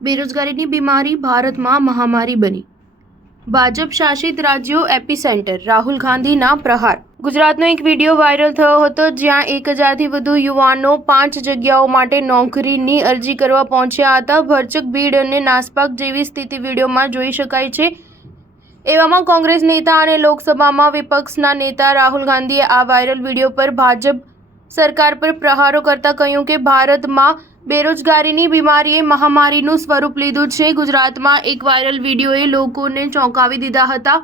બેરોજગારીની બીમારી ભારતમાં મહામારી બની. ભાજપ શાસિત રાજ્યો એપિસેન્ટર, રાહુલ ગાંધીના પ્રહાર. ગુજરાતનો એક વિડીયો વાયરલ થયો હતો જ્યાં 1000થી વધુ યુવાનો 5 જગ્યાઓ માટે નોકરીની અરજી કરવા પહોંચ્યા હતા. ભરચક ભીડ અને નાસભાગ જેવી સ્થિતિ વિડીયોમાં જોઈ શકાય છે. એવામાં કોંગ્રેસ નેતા અને લોકસભામાં વિપક્ષના નેતા રાહુલ ગાંધીએ આ વાયરલ વિડીયો પર ભાજપ સરકાર પર પ્રહારો કરતા કહ્યું કે ભારતમાં બેરોજગારીની બીમારીએ મહામારીનું સ્વરૂપ લીધું છે. ગુજરાતમાં એક વાયરલ વિડીયોએ લોકોને ચોંકાવી દીધા હતા.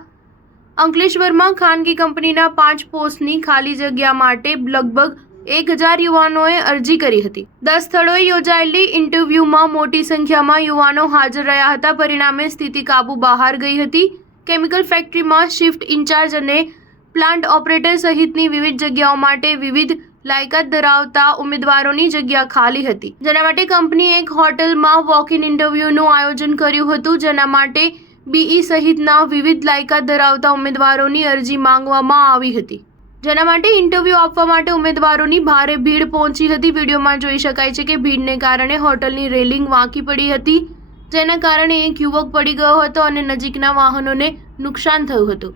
અંકલેશ્વરમાં ખાનગી કંપનીના 5 પોસ્ટની ખાલી જગ્યા માટે લગભગ 1000 યુવાનોએ અરજી કરી હતી. 10 સ્થળોએ યોજાયેલી ઇન્ટરવ્યૂમાં મોટી સંખ્યામાં યુવાનો હાજર રહ્યા હતા. પરિણામે સ્થિતિ કાબુ બહાર ગઈ હતી. કેમિકલ ફેક્ટરીમાં શિફ્ટ ઇન્ચાર્જ અને પ્લાન્ટ ઓપરેટર સહિતની વિવિધ જગ્યાઓ માટે વિવિધ લાયકાત ધરાવતા ઉમેદવારોની જગ્યા ખાલી હતી, જેના માટે કંપનીએ એક હોટલમાં વોક ઇન ઇન્ટરવ્યૂનું આયોજન કર્યું હતું, જેના માટે બીઈ સહિતના વિવિધ લાયકાત ધરાવતા ઉમેદવારોની અરજી માંગવામાં આવી હતી, જેના માટે ઇન્ટરવ્યૂ આપવા માટે ઉમેદવારોની ભારે ભીડ પહોંચી હતી. વિડીયોમાં જોઈ શકાય છે કે ભીડને કારણે હોટલની રેલિંગ વાંકી પડી હતી, જેના કારણે એક યુવક પડી ગયો હતો અને નજીકના વાહનોને નુકસાન થયું હતું.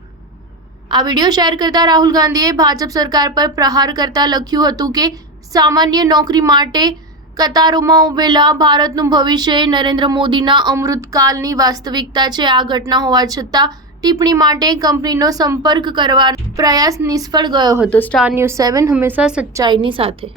આ વિડીયો શેર કરતા રાહુલ ગાંધીએ ભાજપ સરકાર પર પ્રહાર કરતા લખ્યું હતું કે સામાન્ય નોકરી માટે કતારોમાં ઉભેલા ભારતનું ભવિષ્ય નરેન્દ્ર મોદીના અમૃતકાલની વાસ્તવિકતા છે. આ ઘટના હોવા છતાં ટિપ્પણી માટે કંપનીનો સંપર્ક કરવાનો પ્રયાસ નિષ્ફળ ગયો હતો. સ્ટાર ન્યૂઝ 7 હંમેશા સચ્ચાઈની સાથે.